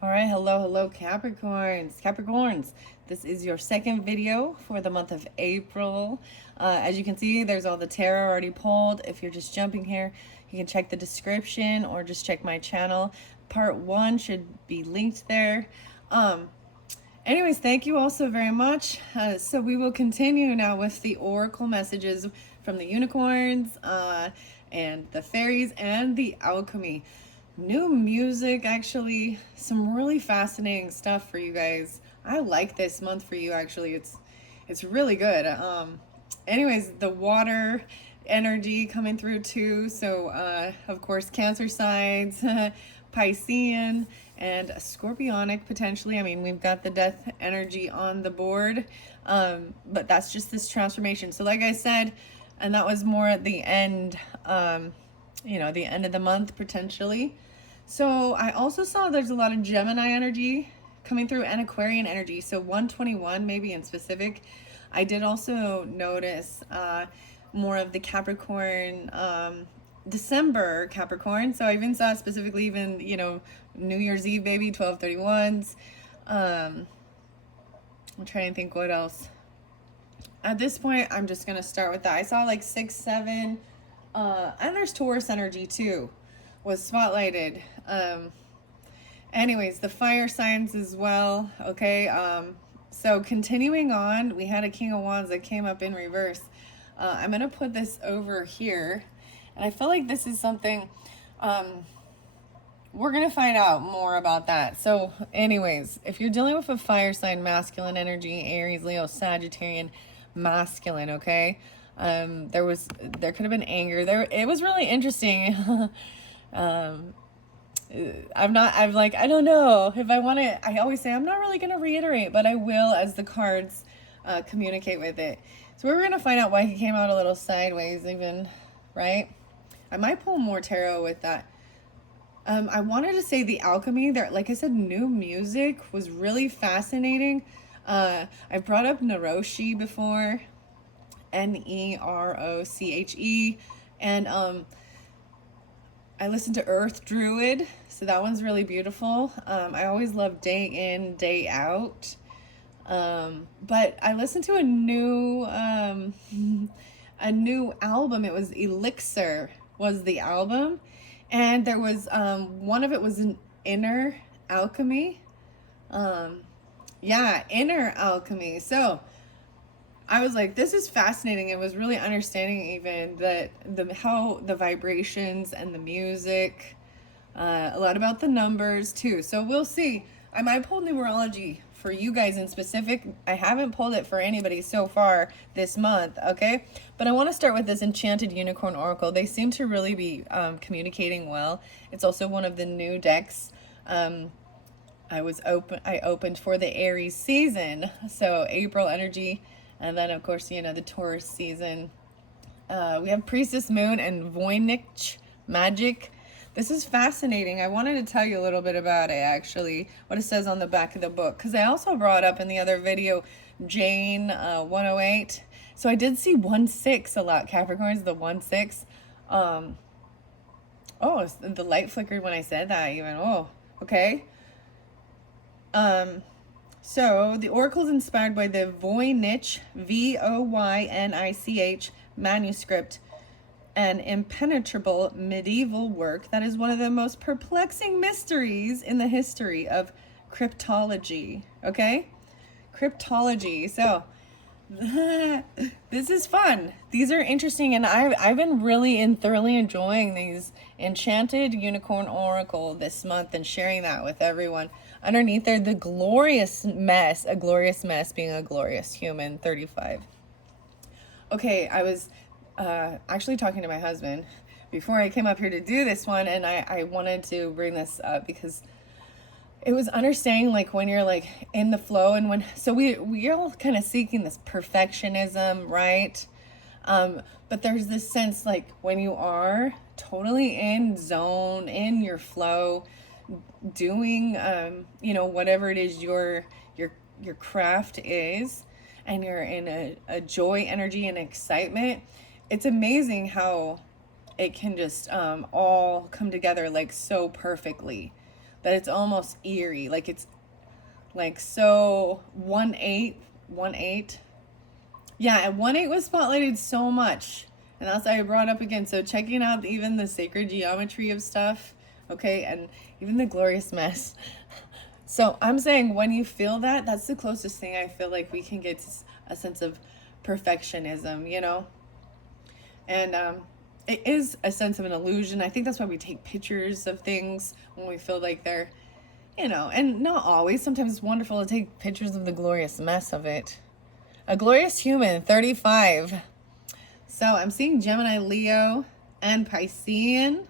All right, hello, Capricorns. Capricorns, this is your second video for the month of April. As you can see, there's all the tarot already pulled. If you're just jumping here, you can check the description or just check my channel. Part 1 should be linked there. Um, Anyways, thank you all so very much. So we will continue now with the oracle messages from the unicorns and the fairies and the alchemy. New music, actually, some really fascinating stuff for you guys. I like this month for you. Actually, it's really good. Anyways, the water energy coming through too. So of course, Cancer signs, Piscean, and Scorpionic potentially. I mean, we've got the death energy on the board, but that's just this transformation. So like I said, and that was more at the end, the end of the month potentially. So I also saw there's a lot of Gemini energy coming through and Aquarian energy. So 121 maybe in specific. I did also notice more of the Capricorn, December Capricorn. So I even saw specifically even, New Year's Eve baby, 1231s. I'm trying to think what else. At this point, I'm just going to start with that. I saw like 6, 7, and there's Taurus energy too, was spotlighted. Anyways, the fire signs as well. Okay. So continuing on, we had a King of Wands that came up in reverse. I'm going to put this over here. And I feel like this is something, we're going to find out more about that. So anyways, if you're dealing with a fire sign, masculine energy, Aries, Leo, Sagittarian, masculine, okay? There could have been anger there. It was really interesting. I don't know if I want to. I always say I'm not really going to reiterate, but I will as the cards communicate with it. So we're going to find out why he came out a little sideways even, right? I might pull more tarot with that. I wanted to say the alchemy there, like I said, new music was really fascinating. I've brought up Naroshi before, Neroche, and I listened to Earth Druid, so that one's really beautiful. I always love Day In, Day Out. But I listened to a new album. It was Elixir was the album, and there was one of it was an inner alchemy. Inner alchemy. So I was like, this is fascinating. It was really understanding even how the vibrations and the music, a lot about the numbers too. So we'll see. I might pull numerology for you guys in specific. I haven't pulled it for anybody so far this month, okay? But I want to start with this Enchanted Unicorn Oracle. They seem to really be communicating well. It's also one of the new decks. I opened for the Aries season, so April energy, and then of course the Taurus season. We have Priestess Moon and Voynich magic. This is fascinating. I wanted to tell you a little bit about it, actually, what it says on the back of the book, because I also brought up in the other video Jane 108. So I did see 1-6 a lot, Capricorns, the 1-6. Oh, the light flickered when I said that even. Oh, okay. So the oracle is inspired by the Voynich, Voynich manuscript, an impenetrable medieval work that is one of the most perplexing mysteries in the history of cryptology. Okay? Cryptology. So this is fun. These are interesting, and I've been really and thoroughly enjoying these Enchanted Unicorn Oracle this month and sharing that with everyone. Underneath there, the glorious mess, a glorious mess being a glorious human, 35. Okay, I was actually talking to my husband before I came up here to do this one, and I wanted to bring this up because it was understanding like when you're like in the flow, and so we're all kind of seeking this perfectionism, right? But there's this sense like when you are totally in zone, in your flow, doing whatever it is your craft is, and you're in a joy, energy, and excitement. It's amazing how it can just all come together like so perfectly. that it's almost eerie. Like it's like so 1/8. Yeah, and 1/8 was spotlighted so much. And that's why I brought up again. So checking out even the sacred geometry of stuff, okay, and even the glorious mess. So I'm saying when you feel that, that's the closest thing I feel like we can get to a sense of perfectionism, you know? And it is a sense of an illusion. I think that's why we take pictures of things when we feel like they're, you know, and not always. Sometimes it's wonderful to take pictures of the glorious mess of it. A glorious human, 35. So I'm seeing Gemini, Leo, and Piscean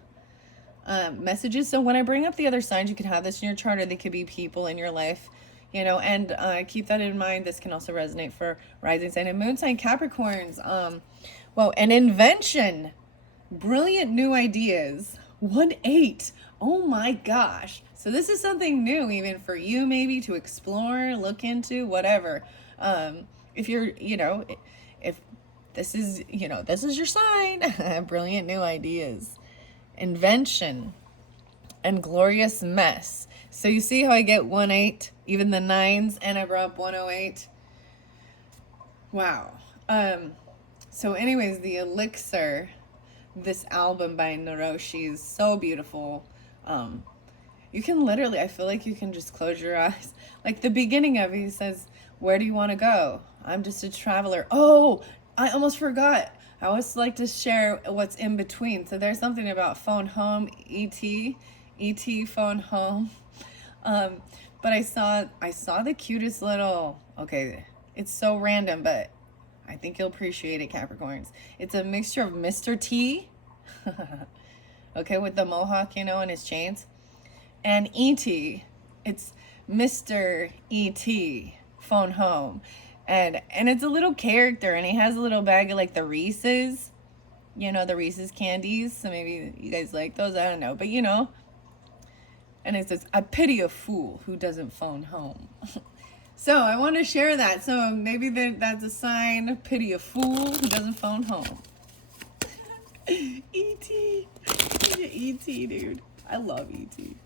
messages. So when I bring up the other signs, you can have this in your chart, or they could be people in your life, you know, and keep that in mind. This can also resonate for rising sign and moon sign Capricorns. Well, an invention, brilliant new ideas, 1/8. Oh my gosh. So this is something new even for you, maybe to explore, look into, whatever. If you're, you know, if this is, you know, this is your sign, brilliant new ideas, invention, and glorious mess. So you see how I get 1/8, even the 9s, and I brought up 108. Wow. So anyways, the Elixir, this album by Naroshi is so beautiful. You can literally, I feel like you can just close your eyes. Like the beginning of it, he says, where do you want to go? I'm just a traveler. Oh, I almost forgot. I always like to share what's in between. So there's something about phone home, ET phone home. But I saw the cutest little, okay, it's so random, but I think you'll appreciate it, Capricorns. It's a mixture of Mr. T, okay, with the mohawk, you know, and his chains, and E.T. It's Mr. E.T. phone home. And it's a little character, and he has a little bag of like the Reese's, you know, the Reese's candies. So maybe you guys like those, I don't know, but you know. And it says, I pity a fool who doesn't phone home. So I want to share that. So maybe that's a sign, pity a fool who doesn't phone home. E.T. E.T. dude. I love E.T.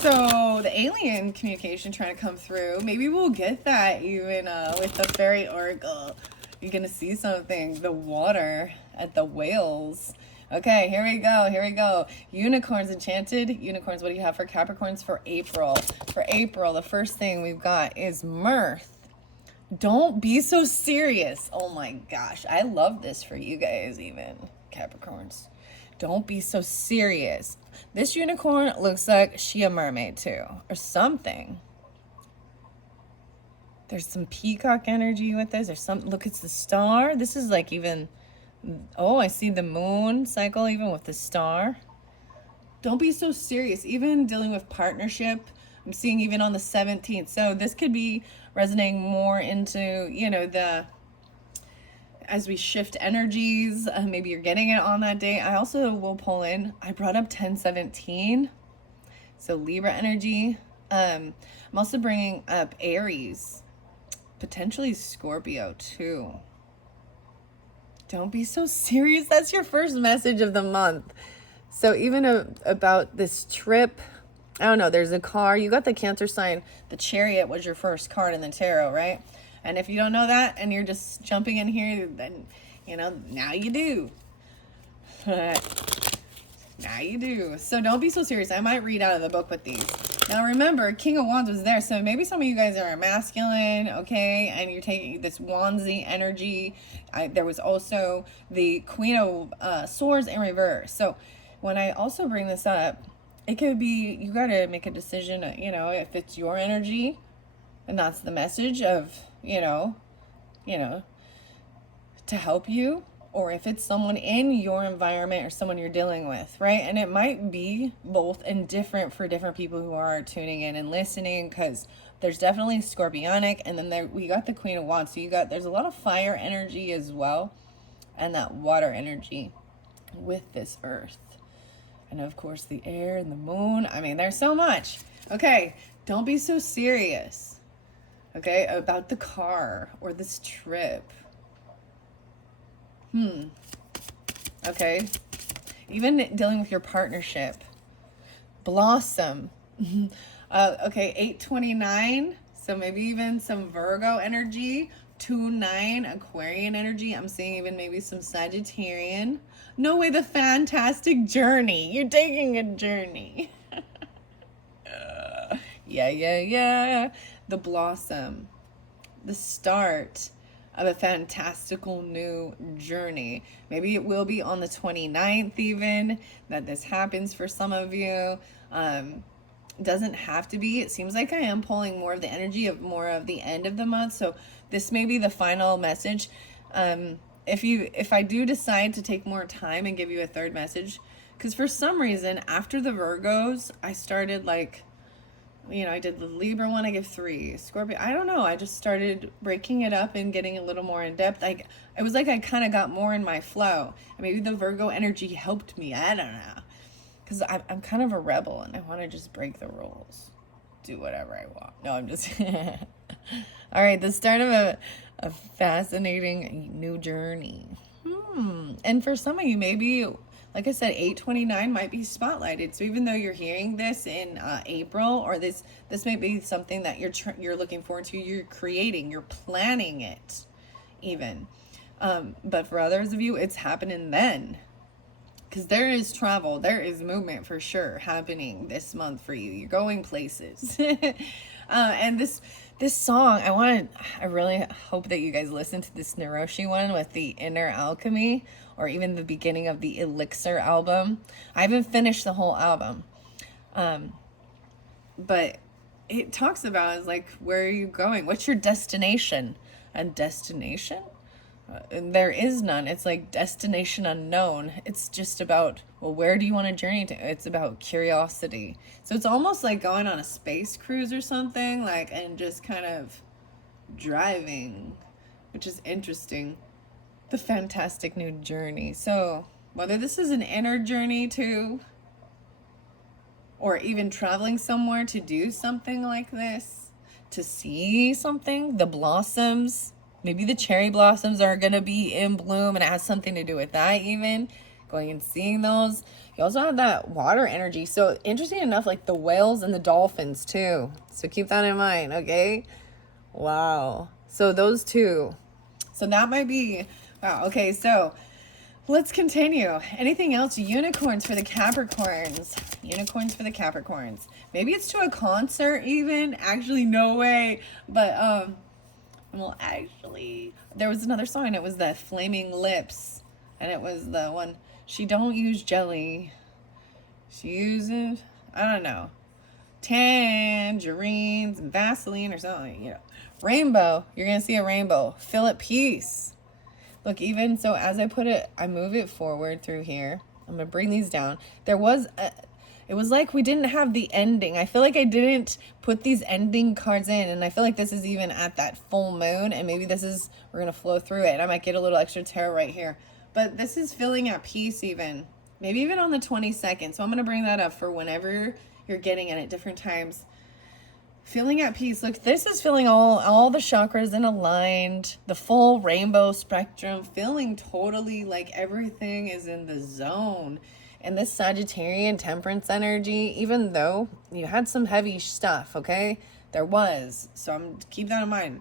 So the alien communication trying to come through. Maybe we'll get that even with the fairy oracle. You're going to see something. The water at the whales. Okay, here we go. Here we go. Unicorns, enchanted. Unicorns, what do you have for Capricorns for April? For April, the first thing we've got is mirth. Don't be so serious. Oh my gosh. I love this for you guys even, Capricorns. Don't be so serious. This unicorn looks like she a mermaid too, or something. There's some peacock energy with this. There's some, look, it's the star. This is like even, oh, I see the moon cycle even with the star. Don't be so serious. Even dealing with partnership, I'm seeing even on the 17th. So this could be resonating more into, you know, as we shift energies, maybe you're getting it on that day. I also will pull in, I brought up 1017. So Libra energy. I'm also bringing up Aries, potentially Scorpio too. Don't be so serious. That's your first message of the month. So even about this trip, I don't know, there's a car. You got the Cancer sign. The Chariot was your first card in the tarot, right? And if you don't know that and you're just jumping in here, then, you know, now you do. Now you do. So don't be so serious. I might read out of the book with these. Now remember, King of Wands was there. So maybe some of you guys are masculine, okay? And you're taking this Wandsy energy. There was also the Queen of Swords in reverse. So when I also bring this up, it could be, you got to make a decision, you know, if it's your energy. And that's the message of, you know, to help you, or if it's someone in your environment or someone you're dealing with, right? And it might be both and different for different people who are tuning in and listening, because there's definitely Scorpionic, and then we got the Queen of Wands. So there's a lot of fire energy as well, and that water energy with this earth. And of course the air and the moon. I mean, there's so much. Okay, don't be so serious. Okay, about the car or this trip. Okay, even dealing with your partnership. blossom. Okay, 829. So maybe even some Virgo energy. 2-9 Aquarian energy. I'm seeing even maybe some Sagittarian. No way, the fantastic journey. You're taking a journey. Yeah. The blossom. The start of a fantastical new journey. Maybe it will be on the 29th even that this happens for some of you. Doesn't have to be. It seems like I am pulling more of the energy of more of the end of the month. So this may be the final message. If I do decide to take more time and give you a third message, because for some reason after the Virgos, I started like, I did the Libra one, I give 3. Scorpio, I don't know. I just started breaking it up and getting a little more in depth. It was like I kind of got more in my flow. And maybe the Virgo energy helped me. I don't know. Because I'm kind of a rebel and I want to just break the rules. Do whatever I want. No, I'm just... All right, the start of a fascinating new journey. And for some of you, maybe... Like I said, 829 might be spotlighted. So even though you're hearing this in April, or this may be something that you're looking forward to, you're creating, you're planning it, even. But for others of you, it's happening then, because there is travel, there is movement for sure happening this month for you. You're going places, and this song, I really hope that you guys listen to this Naroshi one with the Inner Alchemy, or even the beginning of the Elixir album. I haven't finished the whole album. But it talks about is like, where are you going? What's your destination? A destination? There is none. It's like destination unknown. It's just about, well, where do you want to journey to? It's about curiosity. So it's almost like going on a space cruise or something, like, and just kind of driving, which is interesting. The fantastic new journey. So whether this is an inner journey too, or even traveling somewhere to do something like this, to see something, the blossoms, maybe the cherry blossoms are going to be in bloom and it has something to do with that, even going and seeing those. You also have that water energy. So interesting enough, like the whales and the dolphins too. So keep that in mind. Okay. Wow. So those two. So that might be, wow. Okay. So let's continue. Anything else? Unicorns for the Capricorns. Unicorns for the Capricorns. Maybe it's to a concert even. Actually, no way. But, well, actually, there was another song. It was the Flaming Lips. And it was the one, she don't use jelly. She uses, I don't know, tangerines and Vaseline or something, you know. Rainbow. You're going to see a rainbow. Feel at peace. Look, even so, as I put it, I move it forward through here. I'm going to bring these down. There was it was like we didn't have the ending. I feel like I didn't put these ending cards in. And I feel like this is even at that full moon. And maybe this is, we're going to flow through it. And I might get a little extra tarot right here. But this is feeling at peace even. Maybe even on the 22nd. So I'm going to bring that up for whenever you're getting it at different times. Feeling at peace. Look, this is feeling all the chakras in aligned, the full rainbow spectrum, feeling totally like everything is in the zone. And this Sagittarian temperance energy, even though you had some heavy stuff, okay? There was. So keep that in mind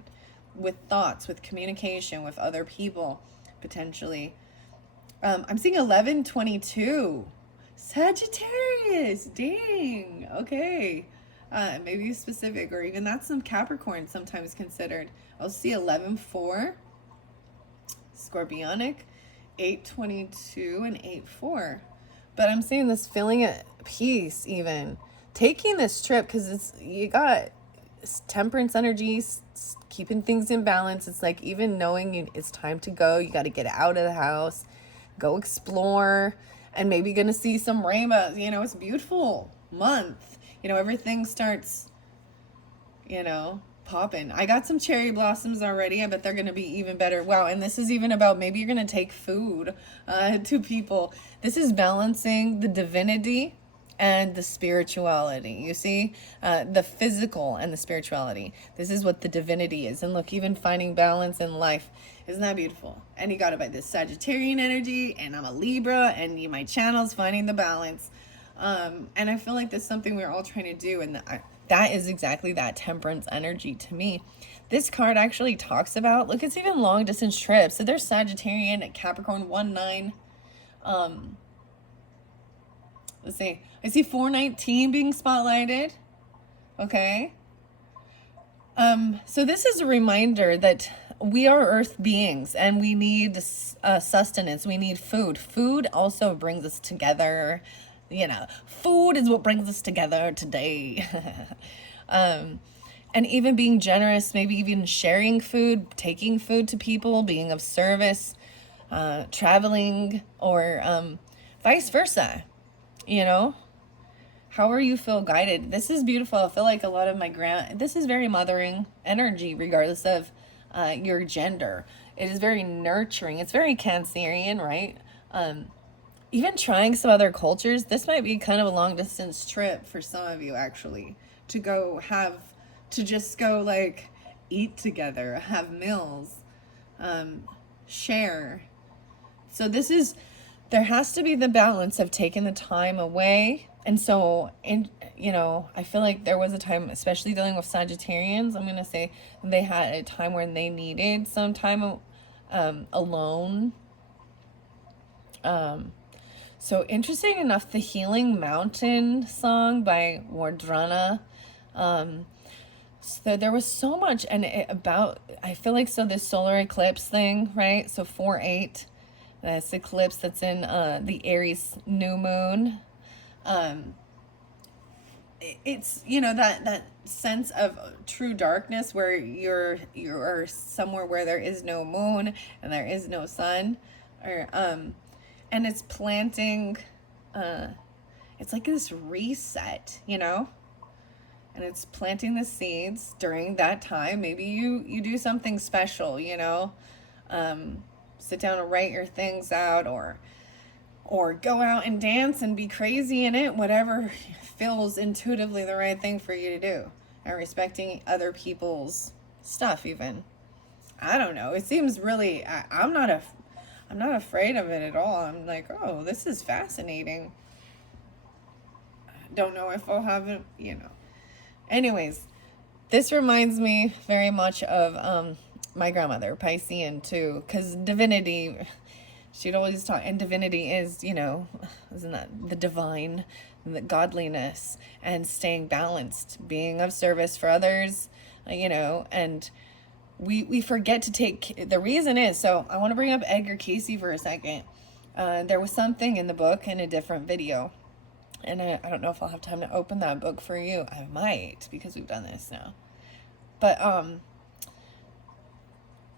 with thoughts, with communication, with other people, potentially. I'm seeing 1122. Sagittarius. Dang. Okay. Maybe specific, or even that's some Capricorn sometimes considered. I'll see 11-4, Scorpionic, 8-22, and 8-4. But I'm seeing this feeling at peace, even taking this trip, because you got temperance energy, keeping things in balance. It's like even knowing it's time to go. You got to get out of the house, go explore, and maybe gonna see some rainbows. You know, it's a beautiful month. You know, everything starts, you know, popping. I got some cherry blossoms already. I bet they're going to be even better. Wow. And this is even about maybe you're going to take food to people. This is balancing the divinity and the spirituality. You see, the physical and the spirituality. This is what the divinity is. And look, even finding balance in life. Isn't that beautiful? And you got it by this Sagittarian energy. And I'm a Libra. And my channel's finding the balance. And I feel like that's something we're all trying to do. And that is exactly that temperance energy to me. This card actually talks about, look, it's even long distance trips. So there's Sagittarian at Capricorn 1-9. Let's see. I see 419 being spotlighted. Okay. So this is a reminder that we are earth beings and we need sustenance. We need food. Food also brings us together. You know, food is what brings us together today. And even being generous, maybe even sharing food, taking food to people, being of service, traveling, or vice versa, you know? However you feel guided. This is beautiful. I feel like a lot of this is very mothering energy, regardless of your gender. It is very nurturing. It's very Cancerian, right? Even trying some other cultures, this might be kind of a long distance trip for some of you, actually, to just go like eat together, have meals, share. So there has to be the balance of taking the time away. And so, I feel like there was a time, especially dealing with Sagittarians, I'm going to say they had a time when they needed some time alone. So interesting enough, the Healing Mountain song by Wardrana, so there was so much, and I feel like, so this solar eclipse thing, right? So 4/8, that's eclipse that's in the Aries new moon. It's, that sense of true darkness where you're somewhere where there is no moon and there is no sun, or and it's planting, it's like this reset, and it's planting the seeds during that time. Maybe you do something special, sit down and write your things out, or go out and dance and be crazy in it, whatever feels intuitively the right thing for you to do, and respecting other people's stuff. Even, I don't know, it seems really, I'm not afraid of it at all. I'm like, oh, this is fascinating. Don't know if I'll have it, Anyways, this reminds me very much of my grandmother, Piscean, too, because divinity, she'd always talk, and divinity is, isn't that the divine, the godliness, and staying balanced, being of service for others, and we forget to take, the reason is, so I want to bring up Edgar Cayce for a second. There was something in the book in a different video, and I don't know if I'll have time to open that book for you. I might, because we've done this now. But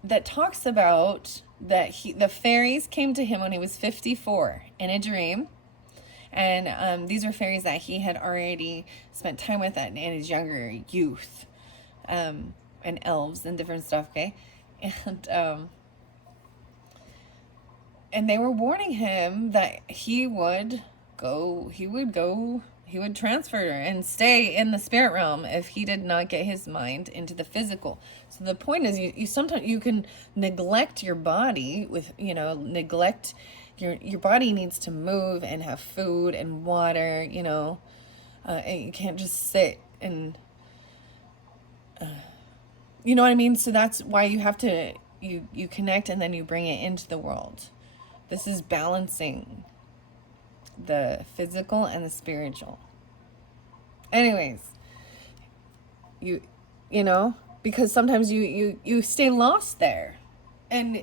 that talks about that the fairies came to him when he was 54 in a dream. And these were fairies that he had already spent time with in his younger youth. And elves and different stuff, okay? And they were warning him that he would transfer and stay in the spirit realm if he did not get his mind into the physical. So the point is, you sometimes you can neglect your body with, neglect your body needs to move and have food and water, and you can't just sit and, you know what I mean? So that's why you have to, you connect and then you bring it into the world. This is balancing the physical and the spiritual. Anyways, because sometimes you stay lost there, and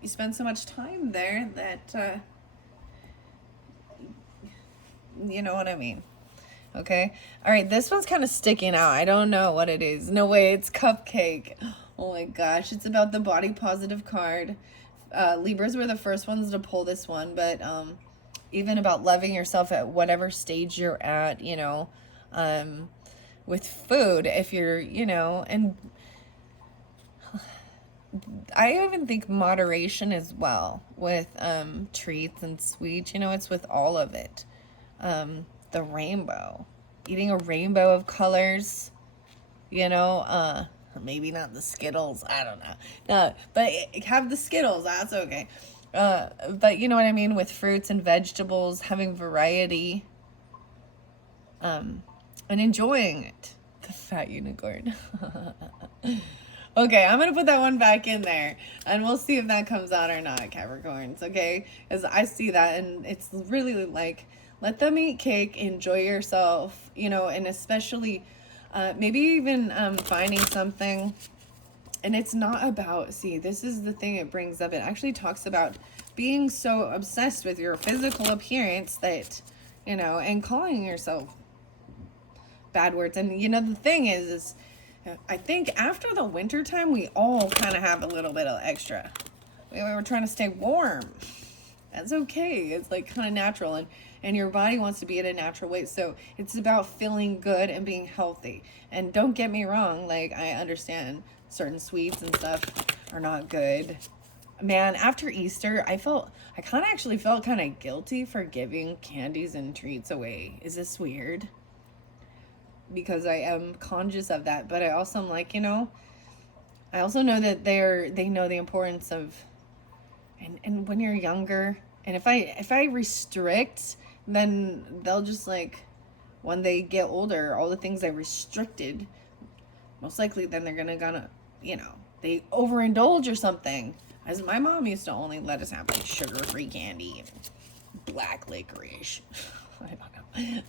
you spend so much time there that you know what I mean. Okay, all right, this one's kind of sticking out. I don't know what it is. No way, it's Cupcake. Oh my gosh, it's about the body positive card. Libras were the first ones to pull this one, but even about loving yourself at whatever stage you're at, with food, if you're, and I even think moderation as well with treats and sweets, it's with all of it. The rainbow, eating a rainbow of colors, maybe not the Skittles, I don't know. No, but have the Skittles, that's okay. But you know what I mean, with fruits and vegetables, having variety, and enjoying it. The fat unicorn. Okay, I'm gonna put that one back in there, and we'll see if that comes out or not, Capricorns. Okay, because I see that, and it's really like, let them eat cake, enjoy yourself, you know, and especially, maybe even finding something. And it's not about, see, this is the thing it brings up. It actually talks about being so obsessed with your physical appearance that, you know, and calling yourself bad words. And, you know, the thing is I think after the winter time, we all kind of have a little bit of extra. We were trying to stay warm. That's okay. It's like kind of natural, and your body wants to be in a natural way. So it's about feeling good and being healthy. And don't get me wrong, like, I understand certain sweets and stuff are not good. Man, after Easter, I kind of actually felt kind of guilty for giving candies and treats away. Is this weird? Because I am conscious of that, but I also am like, you know, I also know that they know the importance of, and when you're younger, and if I restrict, then they'll just, like, when they get older, all the things I restricted, most likely then they're gonna, you know, they overindulge or something. As my mom used to only let us have, like, sugar-free candy and black licorice. I don't know.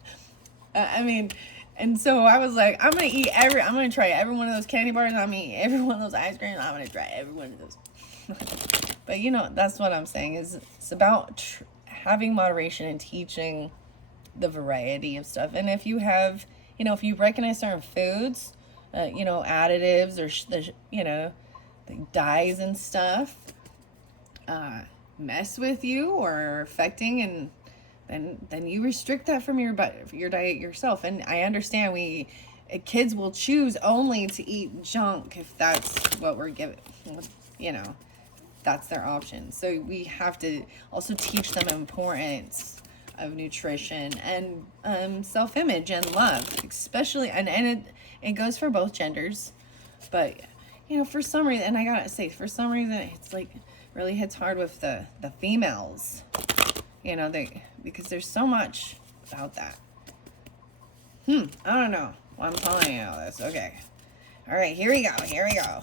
I mean, and so I was like, I'm gonna try every one of those candy bars. I'm gonna eat every one of those ice creams. I'm gonna try every one of those. But, you know, that's what I'm saying, is it's about having moderation and teaching the variety of stuff. And if you have, you know, if you recognize certain foods, you know, additives or, you know, the dyes and stuff, mess with you or are affecting, and then you restrict that from your diet yourself. And I understand kids will choose only to eat junk if that's what we're given, you know, that's their option. So we have to also teach them importance of nutrition and self-image and love, especially, and it goes for both genders. But, you know, for some reason, and I gotta say, for some reason, it's like really hits hard with the females, you know, because there's so much about that. I don't know. Well, I'm telling you all this. Okay. All right, here we go.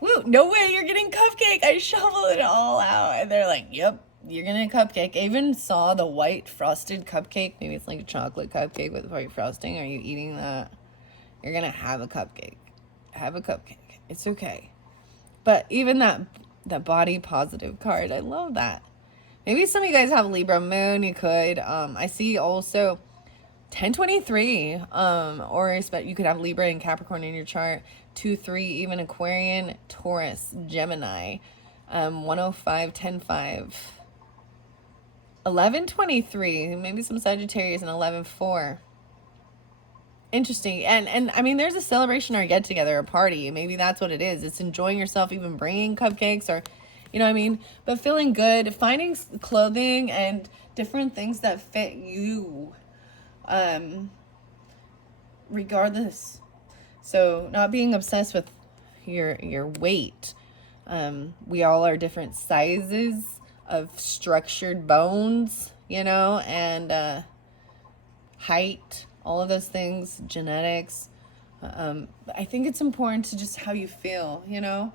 Woo, no way, you're getting cupcake. I shoveled it all out. And they're like, yep, you're getting a cupcake. I even saw the white frosted cupcake. Maybe it's like a chocolate cupcake with white frosting. Are you eating that? You're going to have a cupcake. Have a cupcake. It's okay. But even that body positive card, I love that. Maybe some of you guys have Libra moon. You could. I see also 1023, or you could have Libra and Capricorn in your chart. 2-3, even Aquarian, Taurus, Gemini, 105, 10-5, 11-23, maybe some Sagittarius, and 11-4. Interesting. And I mean, there's a celebration or a get together, a party. Maybe that's what it is. It's enjoying yourself, even bringing cupcakes, or, you know what I mean? But feeling good, finding clothing and different things that fit you, regardless. So not being obsessed with your weight. We all are different sizes of structured bones, you know, and height, all of those things, genetics. I think it's important to just how you feel, you know,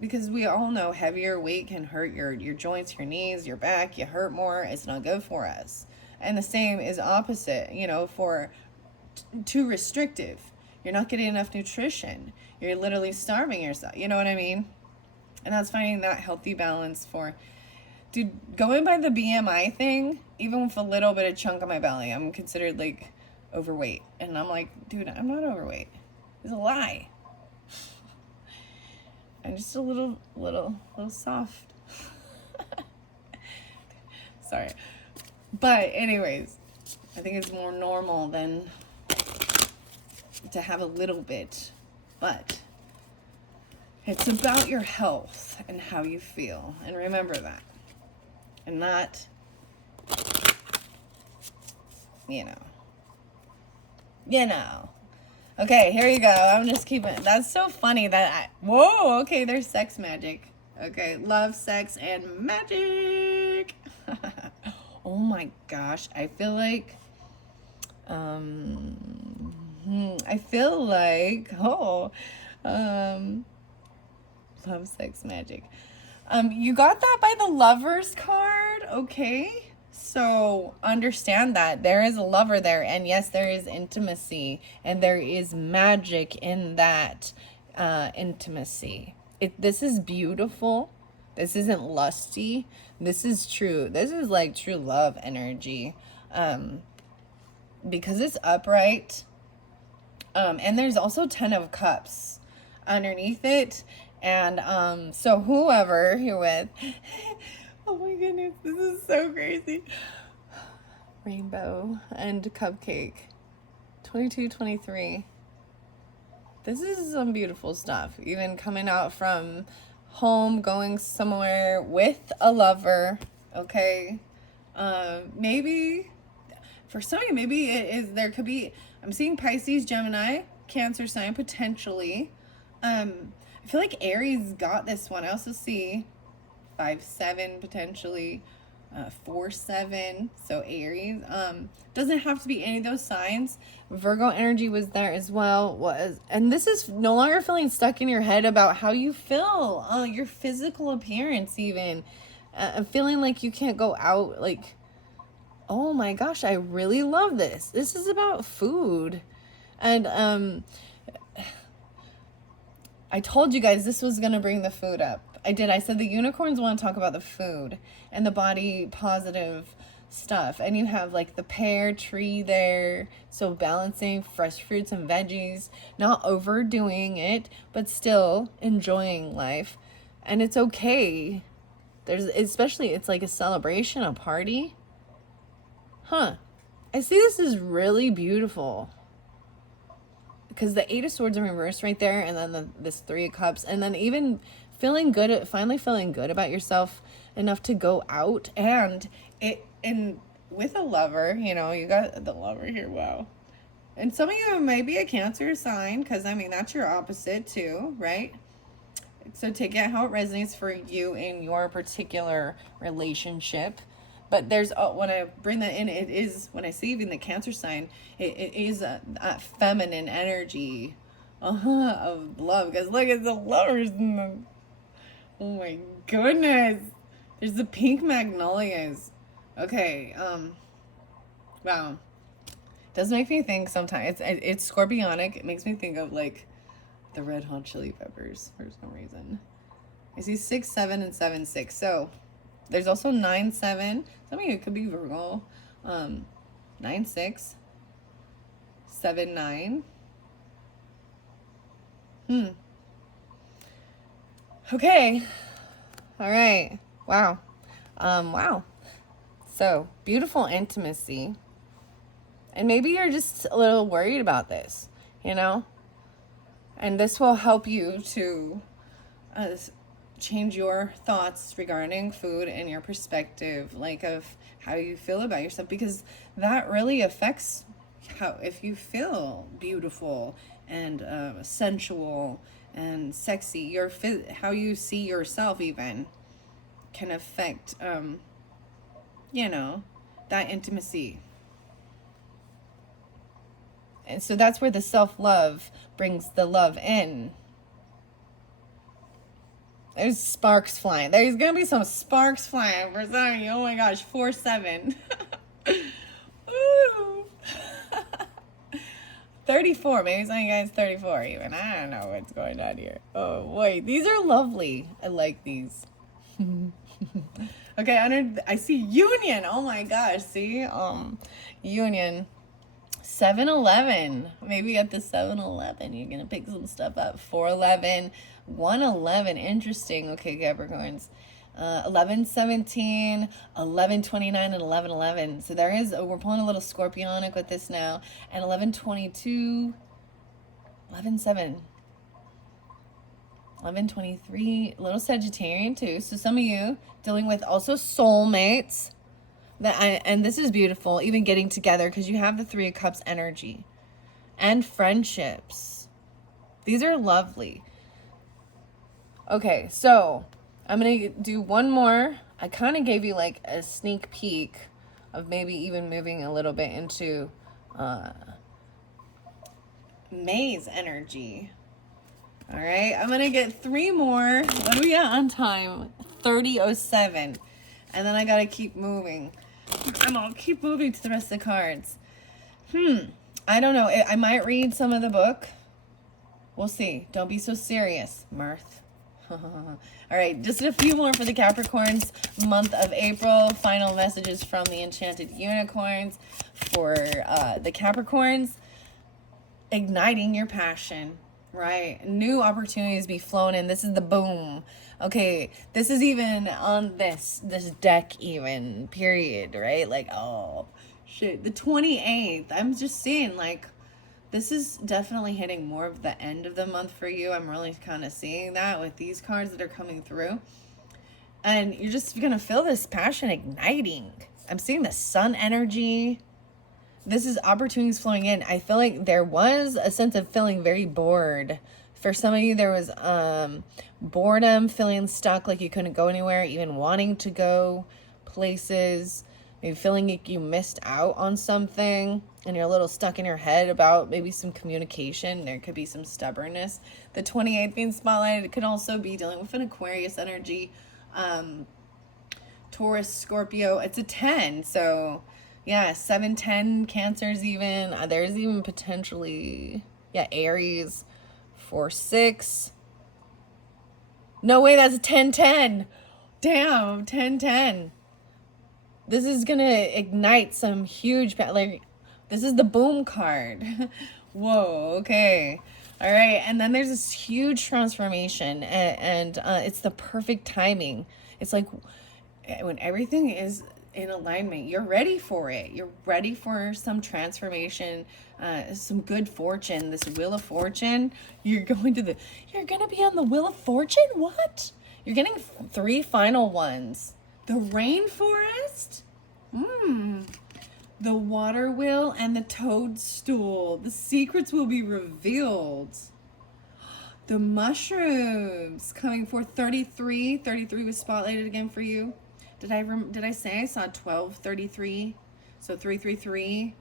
because we all know heavier weight can hurt your joints, your knees, your back. You hurt more. It's not good for us. And the same is opposite, you know, for too restrictive. You're not getting enough nutrition. You're literally starving yourself. You know what I mean? And that's finding that healthy balance for, dude, going by the BMI thing, even with a little bit of chunk on my belly, I'm considered like overweight. And I'm like, dude, I'm not overweight. It's a lie. I'm just a little soft. Sorry. But anyways, I think it's more normal than to have a little bit, but it's about your health and how you feel, and remember that, and not, you know. Okay, here you go. I'm just keeping. That's so funny that whoa. Okay, there's sex magic. Okay, love, sex, and magic. Oh my gosh, I feel like, um, love, sex, magic. You got that by the Lovers card, okay? So understand that there is a lover there, and yes, there is intimacy, and there is magic in that intimacy. This is beautiful. This isn't lusty. This is true. This is like true love energy, because it's upright. And there's also 10 of Cups underneath it. And so whoever you're with, oh my goodness, this is so crazy. Rainbow and cupcake. 22, 23. This is some beautiful stuff. Even coming out from home, going somewhere with a lover, okay? Maybe, for some of you, maybe it is, there could be, I'm seeing Pisces, Gemini, Cancer sign, potentially. I feel like Aries got this one. I also see 5-7 potentially, 4-7. So Aries. Doesn't have to be any of those signs. Virgo energy was there as well. And this is no longer feeling stuck in your head about how you feel, your physical appearance, even. Feeling like you can't go out, like, oh my gosh, I really love this. This is about food. And I told you guys this was going to bring the food up. I did. I said the unicorns want to talk about the food and the body positive stuff. And you have like the pear tree there. So balancing fresh fruits and veggies, not overdoing it, but still enjoying life. And it's okay. Especially, it's like a celebration, a party. Huh. I see this is really beautiful. Because the 8 of Swords in reverse right there, and then this 3 of Cups, and then even finally feeling good about yourself enough to go out, and with a lover, you know, you got the lover here, wow. And some of you might be a Cancer sign, because, I mean, that's your opposite too, right? So take it how it resonates for you in your particular relationship. But there's, when I bring that in, it is, when I see even the Cancer sign, it is a feminine energy of love. Because look at the lovers. Oh my goodness. There's the pink magnolias. Okay. Wow. It does make me think sometimes. It's scorpionic. It makes me think of like the Red Hot Chili Peppers for some reason. I see 6, 7, and 7, 6. So there's also 9, 7. Some of you could be Virgo. 9, 6. 7, 9. Okay. All right. Wow. Wow. So beautiful intimacy. And maybe you're just a little worried about this, you know? And this will help you to change your thoughts regarding food and your perspective, like of how you feel about yourself, because that really affects if you feel beautiful and sensual and sexy. How you see yourself even can affect, you know, that intimacy. And so that's where the self-love brings the love in. There's sparks flying. There's going to be some sparks flying for some of you. Oh my gosh, 4, 7. Ooh. 34. Maybe some of you guys 34 even. I don't know what's going on here. Oh, wait. These are lovely. I like these. Okay, I see union. Oh my gosh. See? Union. 7-Eleven. Maybe at the 7-Eleven you're gonna pick some stuff up. 4-11, 1-11. Interesting. Okay, Capricorns. 11-17, 11-29, and 11-11. So there is, we're pulling a little scorpionic with this now. And 11-22, 11-7, 11-23, a little Sagittarian too. So some of you dealing with also soulmates. And this is beautiful, even getting together, because you have the 3 of Cups energy. And friendships. These are lovely. Okay, so I'm going to do one more. I kind of gave you like a sneak peek of maybe even moving a little bit into May's energy. All right, I'm going to get 3 more. What do we got on time? 30:07. And then I got to keep moving. I'm going to keep moving to the rest of the cards. I don't know. I might read some of the book. We'll see. Don't be so serious, Mirth. All right, just a few more for the Capricorns. Month of April. Final messages from the Enchanted Unicorns for the Capricorns. Igniting your passion, right? New opportunities be flown in. This is the boom. Okay, this is even on this deck even, period, right? Like, oh, shit. The 28th. I'm just seeing, like, this is definitely hitting more of the end of the month for you. I'm really kind of seeing that with these cards that are coming through. And you're just going to feel this passion igniting. I'm seeing the sun energy. This is opportunities flowing in. I feel like there was a sense of feeling very bored. For some of you, there was boredom, feeling stuck, like you couldn't go anywhere, even wanting to go places, maybe feeling like you missed out on something, and you're a little stuck in your head about maybe some communication. There could be some stubbornness. The 28th being spotlighted, it could also be dealing with an Aquarius energy, Taurus, Scorpio. It's a 10, so yeah, 7-10 Cancers even. There's even potentially, yeah, Aries 4-6. No way, that's a 10-10. Damn, 10-10. This is going to ignite some huge, like, this is the boom card. Whoa, okay. All right, and then there's this huge transformation, and it's the perfect timing. It's like when everything is in alignment, you're ready for it. You're ready for some transformation, some good fortune. This Wheel of Fortune, you're going to be on the Wheel of Fortune. What? You're getting 3 final ones. The Rainforest, the Water Wheel, and the Toadstool. The secrets will be revealed. The Mushrooms coming for 33. 33 was spotlighted again for you. Did I say I saw 1233? So 333.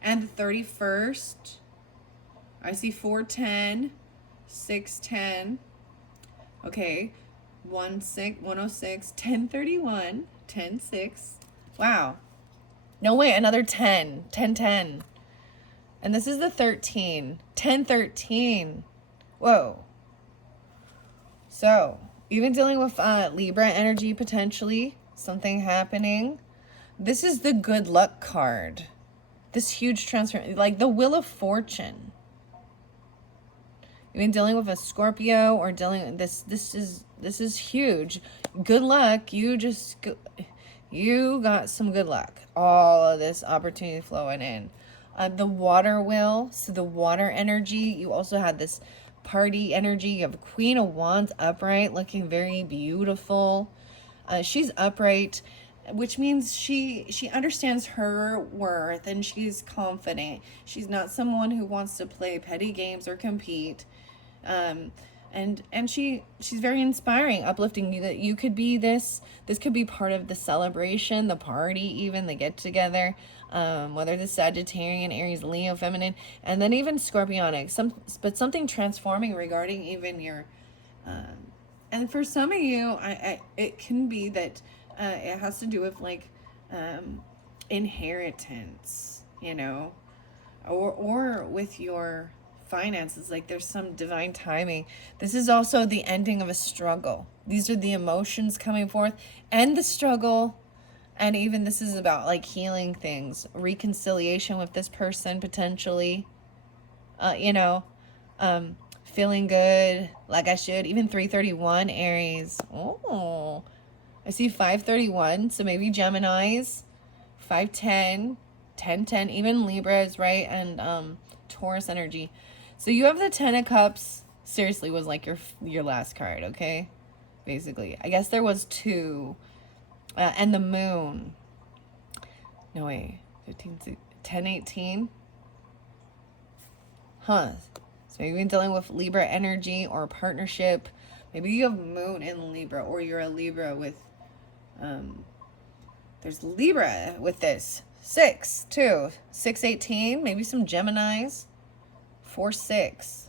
And the 31st. I see 410, 610. Okay. 106, 1031, 106. Wow. No way, another 10, 1010. And this is the 13, 1013. Whoa. So, even dealing with Libra energy potentially, something happening. This is the good luck card. This huge transfer, like the Wheel of Fortune. Even dealing with a Scorpio or dealing this is huge. Good luck. You got some good luck. All of this opportunity flowing in. The Water Wheel, so the water energy. You also had this party energy. You have the Queen of Wands upright, looking very beautiful. She's upright, which means she understands her worth and she's confident. She's not someone who wants to play petty games or compete. And she's very inspiring, uplifting you, that you could be this could be part of the celebration, the party, even the get together, whether the Sagittarian, Aries, Leo, feminine, and then even Scorpionic, but something transforming regarding even your, and for some of you, it can be that, it has to do with like, inheritance, you know, or with your finances, like there's some divine timing. This is also the ending of a struggle. These are the emotions coming forth and the struggle, and even this is about like healing things, reconciliation with this person potentially, feeling good like I should. Even 331 Aries. Oh, I see 531, so maybe Geminis. 510, 1010, even Libras, right? And Taurus energy. So you have the 10 of Cups. Seriously, was like your last card, okay? Basically. I guess there was 2. And the Moon. No, wait. 15, 10, 18. Huh. So maybe dealing with Libra energy or a partnership. Maybe you have moon in Libra, or you're a Libra with, there's Libra with this. 6, 2, 6, 18. Maybe some Geminis. 4, 6.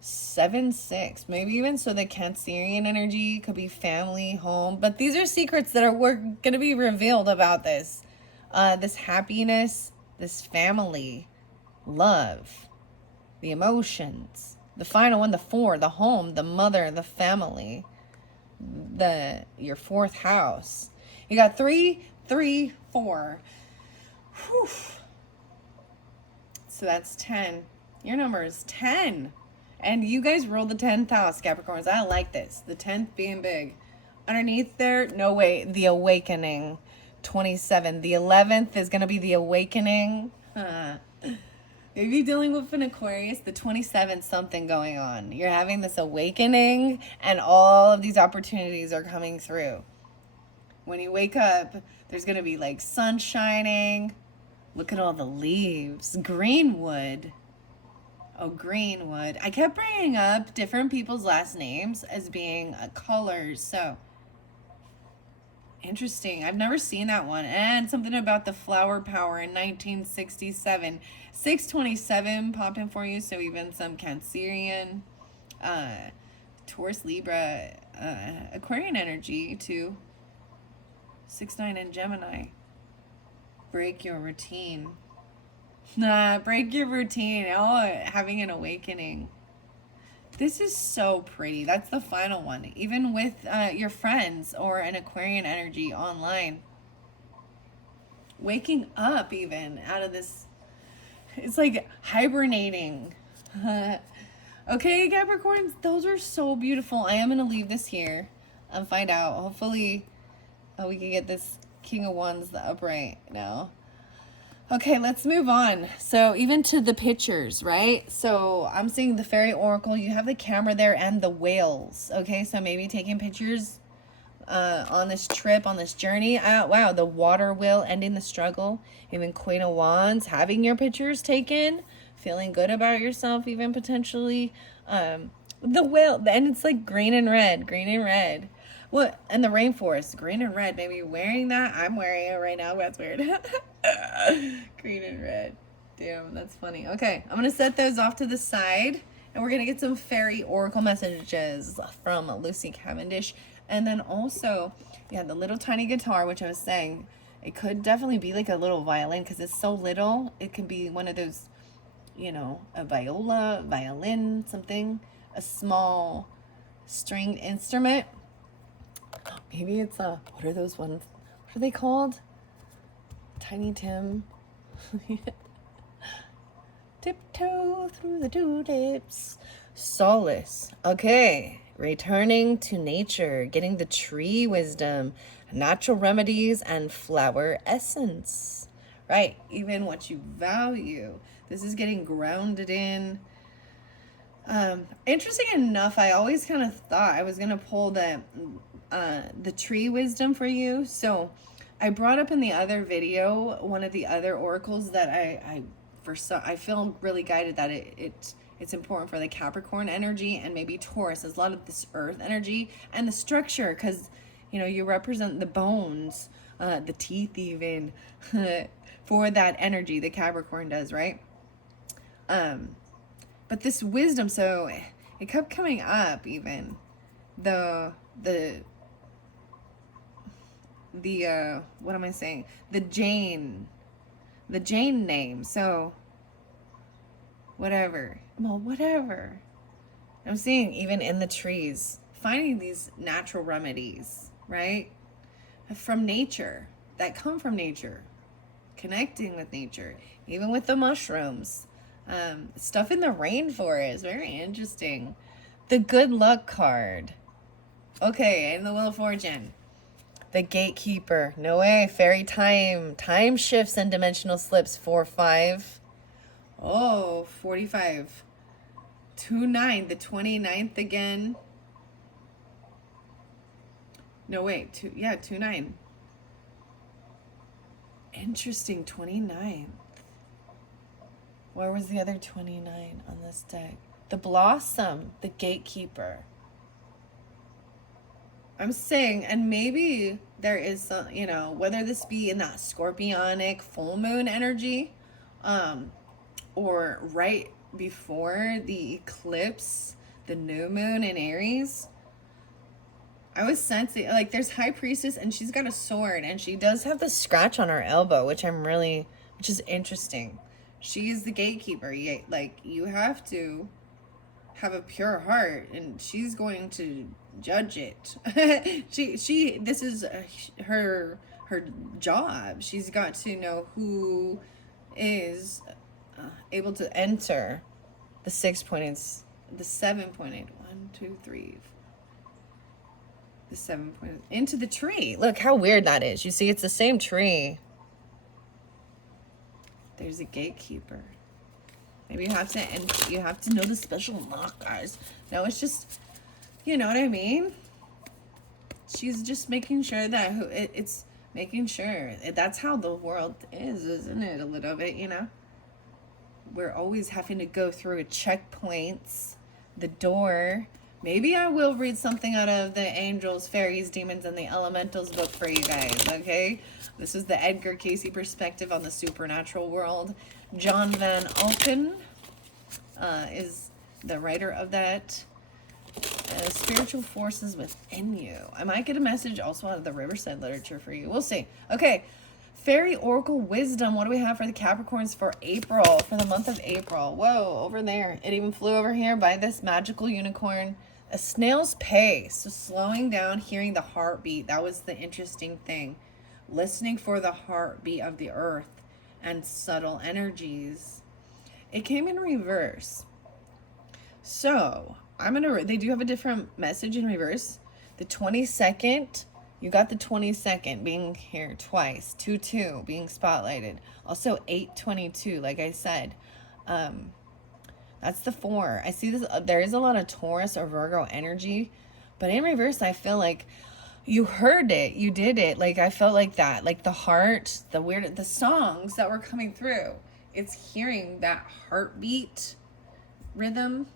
7, 6. Maybe even so the Cancerian energy could be family, home. But these are secrets that are going to be revealed about this. This happiness, this family, love, the emotions. The final one, the 4, the home, the mother, the family, your 4th house. You got 3, 3, 4. Whew. So that's 10. Your number is 10. And you guys rolled the 10th house, Capricorns. I like this. The 10th being big. Underneath there, no way, the awakening. 27. The 11th is going to be the awakening. Maybe dealing with an Aquarius, the 27th, something going on. You're having this awakening, and all of these opportunities are coming through. When you wake up, there's going to be like sun shining. Look at all the leaves. Greenwood. Oh, greenwood. I kept bringing up different people's last names as being colors. So, interesting. I've never seen that one. And something about the flower power in 1967. 627 popping for you. So, even some Cancerian, Taurus, Libra, Aquarian energy too. 6-9 in Gemini. Break your routine. Break your routine. Oh, having an awakening. This is so pretty. That's the final one. Even with your friends or an Aquarian energy online. Waking up even out of this. It's like hibernating. Okay, Capricorns, those are so beautiful. I am going to leave this here and find out. Hopefully we can get this King of Wands, the upright now. Okay, let's move on. So even to the pictures, right? So I'm seeing the fairy oracle. You have the camera there and the whales. Okay, so maybe taking pictures on this trip, on this journey. Wow, the water wheel ending the struggle. Even Queen of Wands, having your pictures taken. Feeling good about yourself even potentially. The whale, and it's like green and red, green and red. What? And the rainforest, green and red. Maybe wearing that. I'm wearing it right now. That's weird. Green and red. Damn, that's funny. Okay, I'm going to set those off to the side. And we're going to get some fairy oracle messages from Lucy Cavendish. And then also, yeah, the little tiny guitar, which I was saying, it could definitely be like a little violin because it's so little. It could be one of those, you know, a viola, violin, something. A small stringed instrument. Maybe it's what are those ones? What are they called? Tiny Tim. Tiptoe through the tulips. Solace. Okay. Returning to nature. Getting the tree wisdom. Natural remedies and flower essence. Right. Even what you value. This is getting grounded in. Interesting enough, I always kind of thought I was going to pull the tree wisdom for you. So I brought up in the other video one of the other oracles that I feel really guided that it's important for the Capricorn energy and maybe Taurus. There's a lot of this earth energy and the structure because, you know, you represent the bones, the teeth even, for that energy, the Capricorn does, right? But this wisdom, so it kept coming up even. The what am I saying? The Jane name. So whatever. Well, whatever. I'm seeing even in the trees, finding these natural remedies, right? From nature, that come from nature. Connecting with nature. Even with the mushrooms. Stuff in the rainforest. Very interesting. The good luck card. Okay, and the Wheel of Fortune. The Gatekeeper. No way. Fairy time. Time shifts and dimensional slips. 4-5. Oh, 45. 2-9. The 29th again. No, wait. 2-9. Interesting. 29. Where was the other 29 on this deck? The Blossom. The Gatekeeper. I'm saying, and maybe there is some, you know, whether this be in that scorpionic full moon energy, um, or right before the eclipse, the new moon in Aries. I was sensing, like, there's High Priestess and she's got a sword and she does have the scratch on her elbow, which is interesting. She is the gatekeeper. Like, you have to have a pure heart and she's going to judge it. This is her job. She's got to know who is able to enter the 6.8, the 7.8, 1, 2, 3, the 7 point into the tree. Look how weird that is. You see, it's the same tree. There's a gatekeeper. Maybe you have to know the special knock, guys. No, it's just, you know what I mean? She's just making sure that it's making sure. That's how the world is, isn't it? A little bit, you know? We're always having to go through checkpoints, the door. Maybe I will read something out of the Angels, Fairies, Demons, and the Elementals book for you guys, okay? This is the Edgar Cayce perspective on the supernatural world. John Van Alken is the writer of that. Spiritual forces within you. I might get a message also out of the Riverside literature for you. We'll see. Okay. Fairy Oracle Wisdom. What do we have for the Capricorns for April, for the month of April? Whoa, over there. It even flew over here by this magical unicorn. A snail's pace. So slowing down, hearing the heartbeat. That was the interesting thing. Listening for the heartbeat of the earth and subtle energies. It came in reverse. So, they do have a different message in reverse. The 22nd, you got the 22nd being here twice. 2-2 being spotlighted. Also 8-22, like I said. That's the 4. I see this. There is a lot of Taurus or Virgo energy. But in reverse, I feel like you heard it. You did it. Like, I felt like that. Like the heart, the songs that were coming through. It's hearing that heartbeat rhythm.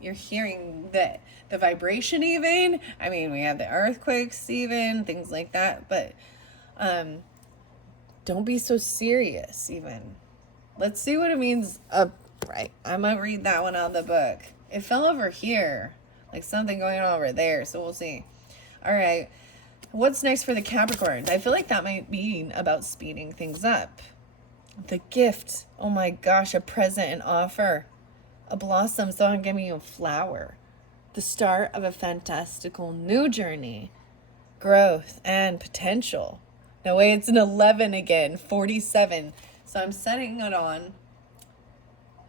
You're hearing the vibration even. I mean, we have the earthquakes even, things like that. But don't be so serious even. Let's see what it means upright. I'm going to read that one out of the book. It fell over here. Like something going on over there. So we'll see. All right. What's next for the Capricorns? I feel like that might be about speeding things up. The gift. Oh my gosh. A present, an offer. A blossom, someone giving you a flower. The start of a fantastical new journey. Growth and potential. No way, it's an 11 again. 47. So I'm setting it on.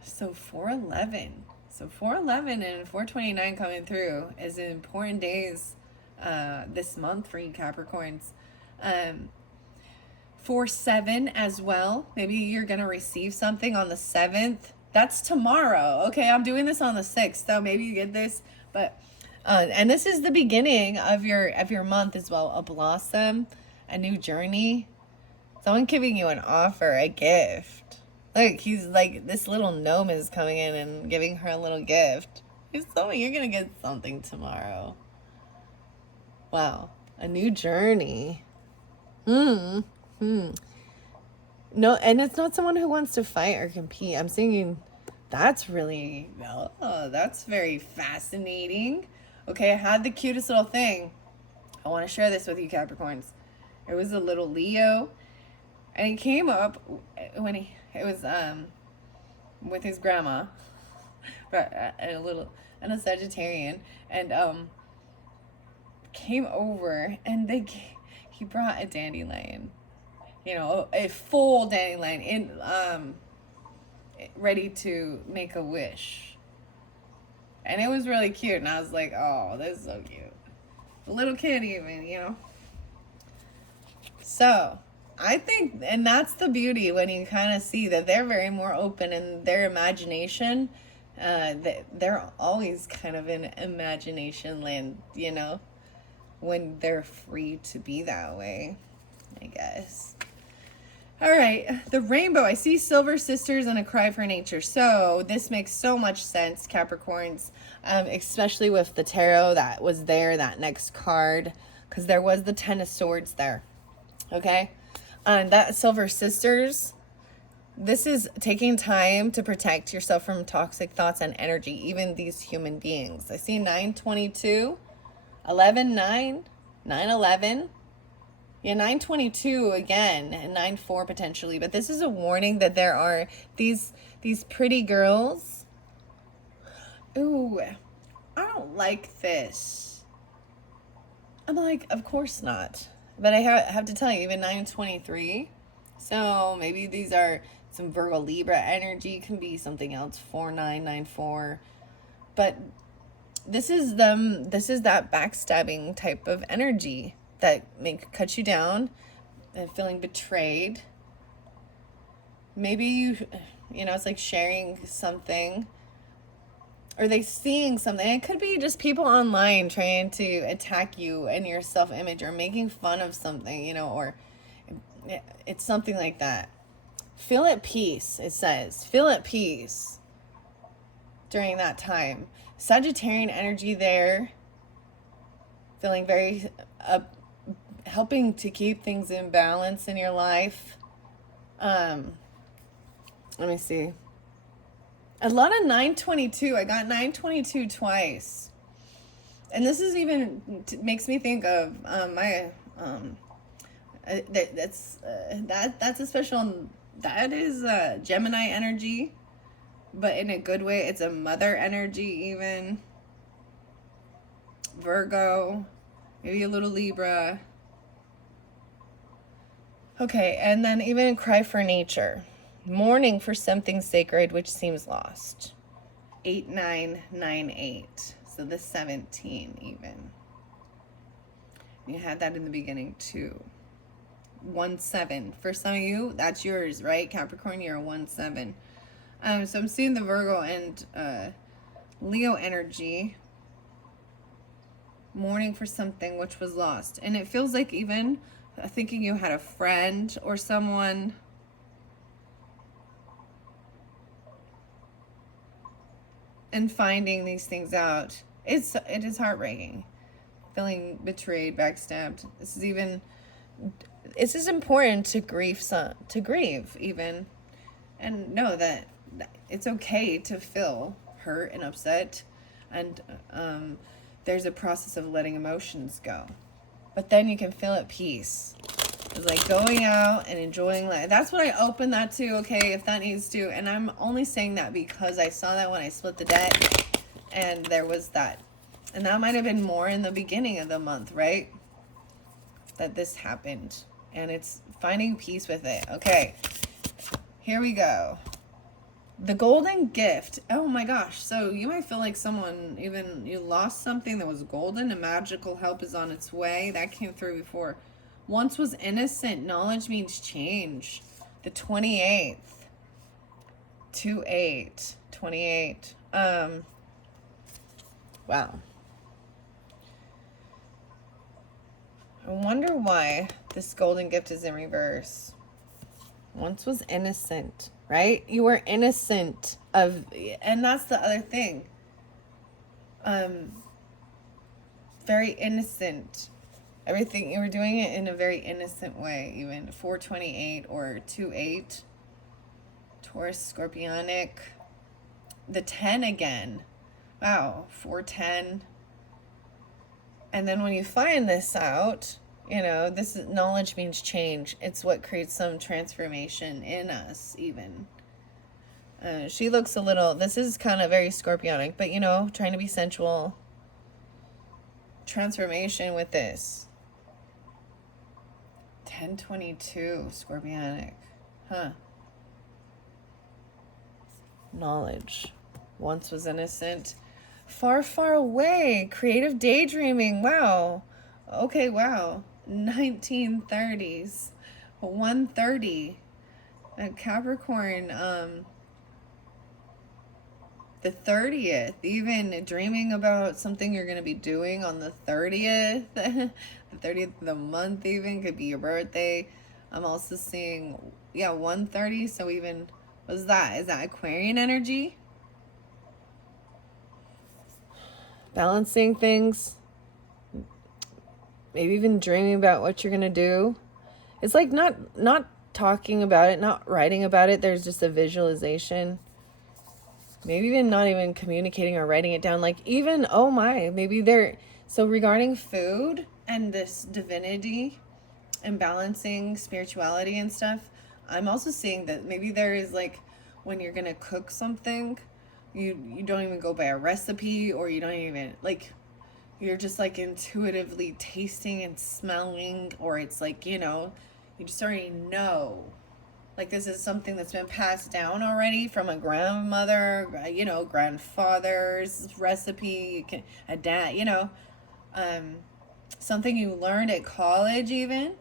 So 411. So 411 and 429 coming through is important days this month for you Capricorns. 4-7 as well. Maybe you're going to receive something on the 7th. That's tomorrow. Okay, I'm doing this on the 6th, so maybe you get this. But and this is the beginning of your month as well. A blossom, a new journey. Someone giving you an offer, a gift. Look, he's like, this little gnome is coming in and giving her a little gift. He's telling you're gonna get something tomorrow. Wow, a new journey. No, and it's not someone who wants to fight or compete. I'm thinking that's really, that's very fascinating. Okay, I had the cutest little thing. I want to share this with you Capricorns. It was a little Leo, and he came up when it was with his grandma, but a Sagittarian, and came over, and he brought a dandelion. You know, a full dandelion in ready to make a wish. And it was really cute. And I was like, oh, this is so cute. A little kid even, you know. So, I think, and that's the beauty when you kind of see that they're very more open in their imagination. They're always kind of in imagination land, you know, when they're free to be that way, I guess. All right, the rainbow. I see silver sisters and a cry for nature. So this makes so much sense, Capricorns, especially with the tarot that was there, that next card, because there was the Ten of Swords there. Okay, that silver sisters. This is taking time to protect yourself from toxic thoughts and energy, even these human beings. I see 922, 11-9, 9-11. Yeah, 922 again, and 9-4 potentially. But this is a warning that there are these pretty girls. Ooh, I don't like this. I'm like, of course not. But I have to tell you, even 923. So maybe these are some Virgo Libra energy. Can be something else. 4994. But this is them. This is that backstabbing type of energy that cut you down and feeling betrayed. Maybe you know, it's like sharing something, or they seeing something. It could be just people online trying to attack you and your self-image, or making fun of something, you know, or it's something like that. Feel at peace, it says. Feel at peace during that time. Sagittarian energy there. Feeling very helping to keep things in balance in your life. Let me see. A lot of 922. I got 922 twice. And this is even makes me think of that's a special, that is Gemini energy, but in a good way. It's a mother energy, even Virgo, maybe a little Libra. Okay, and then even cry for nature. Mourning for something sacred which seems lost. 8998. So the 17 even. You had that in the beginning too. 17. For some of you, that's yours, right? Capricorn, you're a 17. So I'm seeing the Virgo and Leo energy. Mourning for something which was lost. And it feels like even thinking you had a friend or someone. And finding these things out. It is heartbreaking. Feeling betrayed, backstabbed. This is important to grieve even. And know that it's okay to feel hurt and upset. And there's a process of letting emotions go. But then you can feel at peace. It's like going out and enjoying life. That's what I opened that to, okay, if that needs to. And I'm only saying that because I saw that when I split the deck. And there was that. And that might have been more in the beginning of the month, right? That this happened. And it's finding peace with it. Okay, here we go. The golden gift. Oh my gosh. So you might feel like someone, even you lost something that was golden, and magical help is on its way. That came through before. Once was innocent. Knowledge means change. The 28th. 2-8. 28. Wow. I wonder why this golden gift is in reverse. Once was innocent, right? You were innocent of, and that's the other thing. Very innocent. Everything, you were doing it in a very innocent way, even 428 or 2-8. Taurus, Scorpionic. The 10 again. Wow, 410. And then when you find this out, you know, this is, knowledge means change. It's what creates some transformation in us, even. She looks a little, this is kind of very Scorpionic, but, you know, trying to be sensual. Transformation with this. 1022, Scorpionic. Huh. Knowledge. Once was innocent. Far, far away. Creative daydreaming. Wow. Okay, wow. 1930s. 130. Capricorn, the 30th. Even dreaming about something you're going to be doing on the 30th. The 30th of the month even could be your birthday. I'm also seeing yeah, 1:30. So even, what's that? Is that Aquarian energy? Balancing things. Maybe even dreaming about what you're going to do. It's like not talking about it, not writing about it. There's just a visualization. Maybe even not even communicating or writing it down. Like even, oh my, maybe they're, so regarding food and this divinity and balancing spirituality and stuff, I'm also seeing that maybe there is like, when you're going to cook something, you don't even go by a recipe, or you don't even like, you're just like intuitively tasting and smelling, or it's like, you just already know. Like this is something that's been passed down already from a grandmother, grandfather's recipe, a dad, something you learned at college even.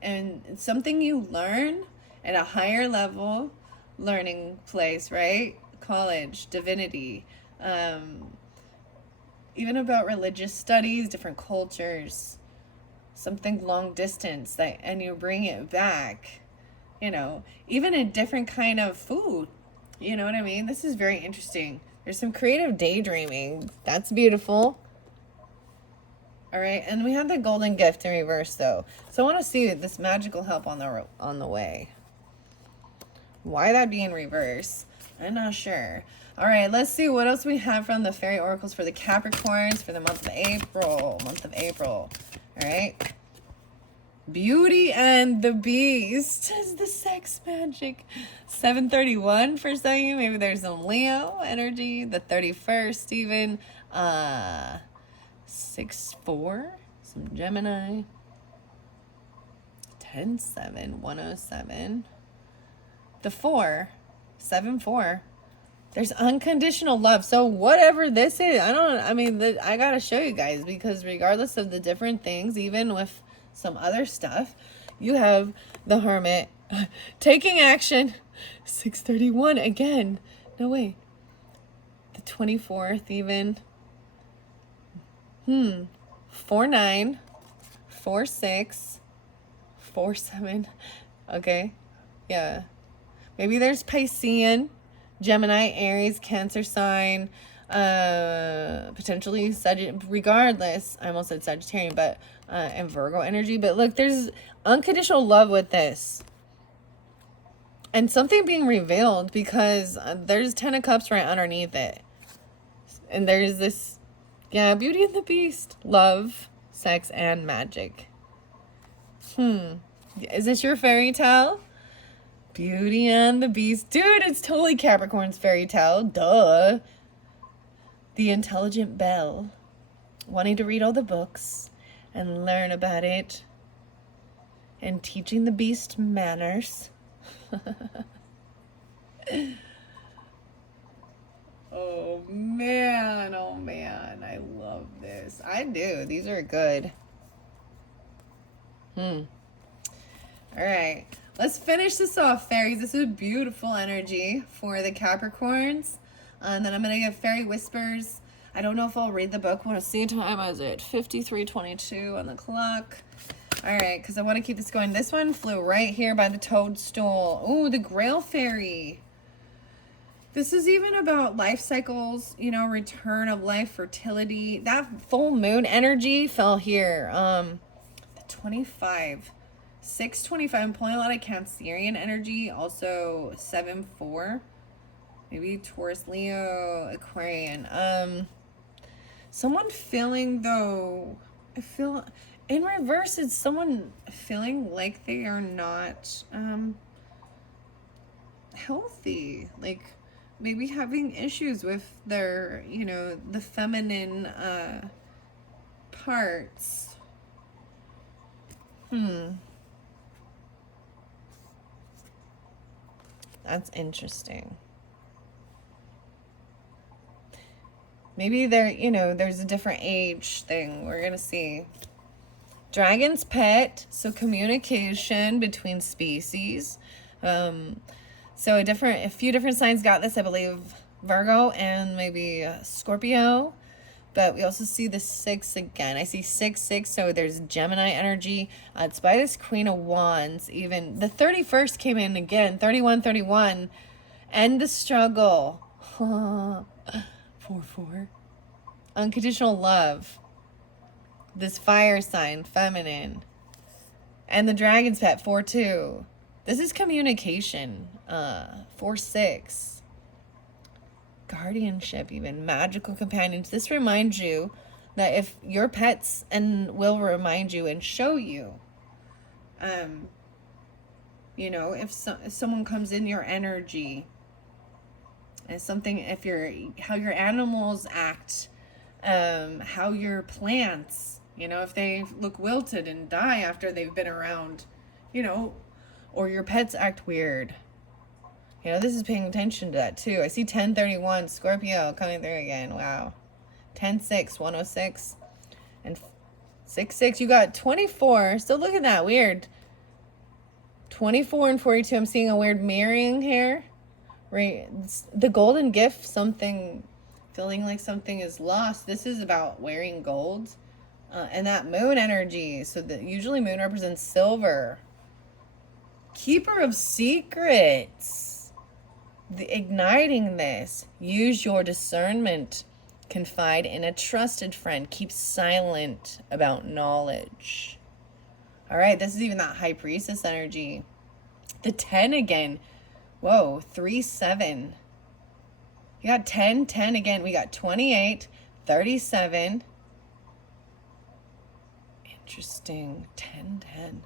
And something you learn at a higher level learning place, right? College, divinity, even about religious studies, different cultures, something long distance, that, and you bring it back, even a different kind of food. You know what I mean? This is very interesting. There's some creative daydreaming. That's beautiful. All right, and we have the golden gift in reverse though. So I want to see this magical help on the way. Why that be in reverse? I'm not sure. All right, let's see what else we have from the fairy oracles for the Capricorns for the month of April. All right. Beauty and the Beast is the sex magic. 731 for some of you. Maybe there's some Leo energy. The 31st even. 6-4. Some Gemini. 10-7. 107. The 7-4. There's unconditional love. So whatever this is, I gotta show you guys, because regardless of the different things, even with some other stuff, you have the Hermit taking action. 631 again. No way. The 24th even. 4-9. 4-6. 4-7. Okay. Yeah. Maybe there's Piscean, Gemini, Aries, Cancer sign, potentially regardless, I almost said Sagittarian, but and Virgo energy. But look, there's unconditional love with this, and something being revealed, because there's 10 of Cups right underneath it, and there's this, Beauty and the Beast, love, sex, and magic. Is this your fairy tale? Beauty and the Beast. Dude, it's totally Capricorn's fairy tale. Duh. The intelligent belle. Wanting to read all the books and learn about it. And teaching the beast manners. Oh man. I love this. I do. These are good. All right. Let's finish this off, fairies. This is beautiful energy for the Capricorns. And then I'm going to give fairy whispers. I don't know if I'll read the book. Want to see time? Is it 53:22 on the clock? All right, because I want to keep this going. This one flew right here by the toadstool. Oh, the Grail Fairy. This is even about life cycles, return of life, fertility. That full moon energy fell here. The 25. 625. I'm pulling a lot of Cancerian energy. Also 7-4. Maybe Taurus, Leo, Aquarian. Someone feeling though, I feel in reverse, it's someone feeling like they are not healthy. Like maybe having issues with their, the feminine parts. That's interesting. Maybe there's a different age thing. We're going to see. Dragon's pet. So communication between species. So a few different signs got this, I believe. Virgo and maybe Scorpio. But we also see the 6 again. I see 6, 6, so there's Gemini energy. It's by this Queen of Wands. Even the 31st came in again. 31, 31. End the struggle. 4, 4. Unconditional love. This fire sign, feminine. And the dragon's pet, 4, 2. This is communication. 4, 6. Guardianship, even magical companions. This reminds you that if your pets and will remind you and show you, you know, if someone comes in your energy, and something, if how your animals act, how your plants, you know, if they look wilted and die after they've been around, you know, or your pets act weird. You know, this is paying attention to that too. I see 1031, Scorpio coming through again. Wow. 10-6, 106. And 6-6, you got 24. Still look at that. Weird. 24 and 42, I'm seeing a weird mirroring here. Right. The golden gift, something, feeling like something is lost. This is about wearing gold. And that moon energy. So usually moon represents silver. Keeper of secrets. Igniting this. Use your discernment. Confide in a trusted friend. Keep silent about knowledge. All right, this is even that high priestess energy. The 10 again. Whoa, 3, 7. You got 10, 10 again. We got 28, 37. Interesting. 10, 10.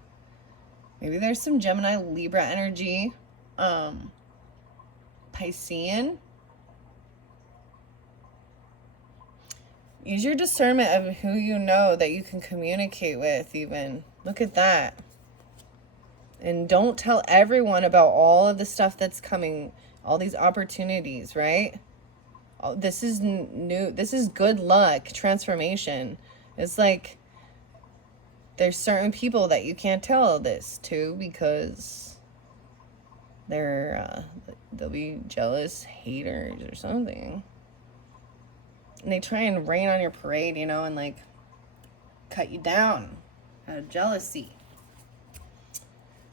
Maybe there's some Gemini Libra energy. Piscean. Use your discernment of who you know that you can communicate with even. Look at that. And don't tell everyone about all of the stuff that's coming, all these opportunities, right? This is new. This is good luck, transformation. It's like there's certain people that you can't tell this to because they'll be jealous haters or something. And they try and rain on your parade, you know, and like cut you down out of jealousy.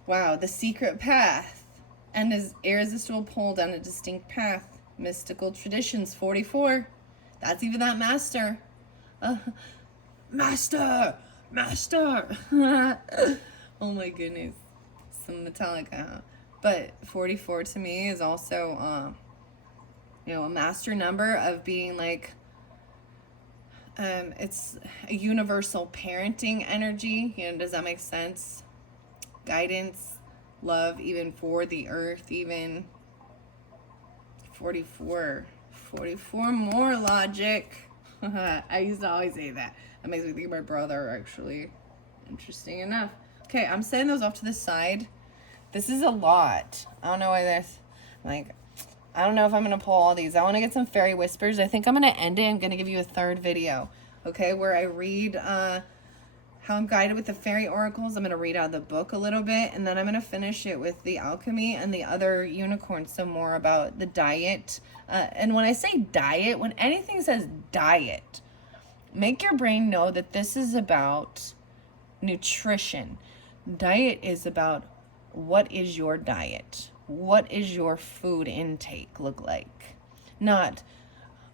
Wow, the secret path. And his irresistible pull down a distinct path. Mystical traditions, 44. That's even that master. Master! Master! Oh my goodness. Some Metallica, huh? But 44 to me is also, you know, a master number of being like, it's a universal parenting energy. You know, does that make sense? Guidance, love, even for the earth, even 44 more logic. I used to always say that. That makes me think of my brother, actually. Interesting enough. Okay, I'm setting those off to the side. This is a lot. I don't know why this, like, I don't know if I'm going to pull all these. I want to get some fairy whispers. I think I'm going to end it. I'm going to give you a third video, okay, where I read how I'm guided with the fairy oracles. I'm going to read out of the book a little bit, and then I'm going to finish it with the alchemy and the other unicorns, some more about the diet. And when I say diet, when anything says diet, make your brain know that this is about nutrition. Diet is about what is your diet? What is your food intake look like? Not,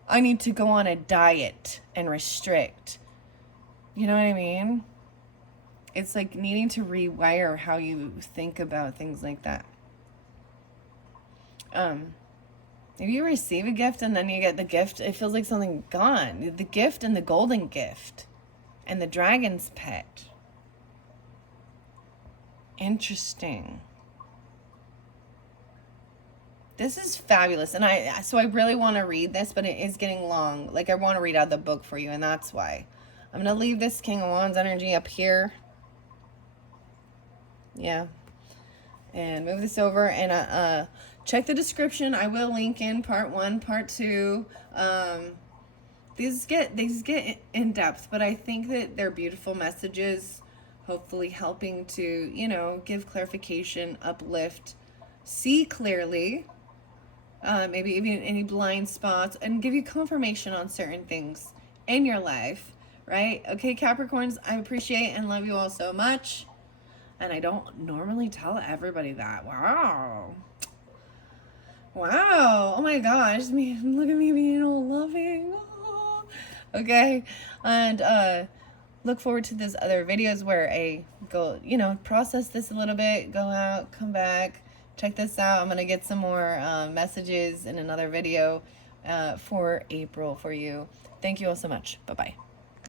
I need to go on a diet and restrict. You know what I mean? It's like needing to rewire how you think about things like that. If you receive a gift and then you get the gift, it feels like something gone. The gift and the golden gift and the dragon's pet. Interesting. This is fabulous. And so I really want to read this, but it is getting long. Like I want to read out the book for you, and that's why. I'm going to leave this King of Wands energy up here. Yeah. And move this over and check the description. I will link in part 1, part 2. These get in depth, but I think that they're beautiful messages, hopefully helping to, you know, give clarification, uplift, see clearly, maybe even any blind spots, and give you confirmation on certain things in your life, right? Okay, Capricorns, I appreciate and love you all so much. And I don't normally tell everybody that. Wow. Wow. Oh my gosh. Me, look at me being all loving. Oh. Okay. And look forward to those other videos where I go, you know, process this a little bit, go out, come back, check this out. I'm going to get some more messages in another video for April for you. Thank you all so much. Bye-bye.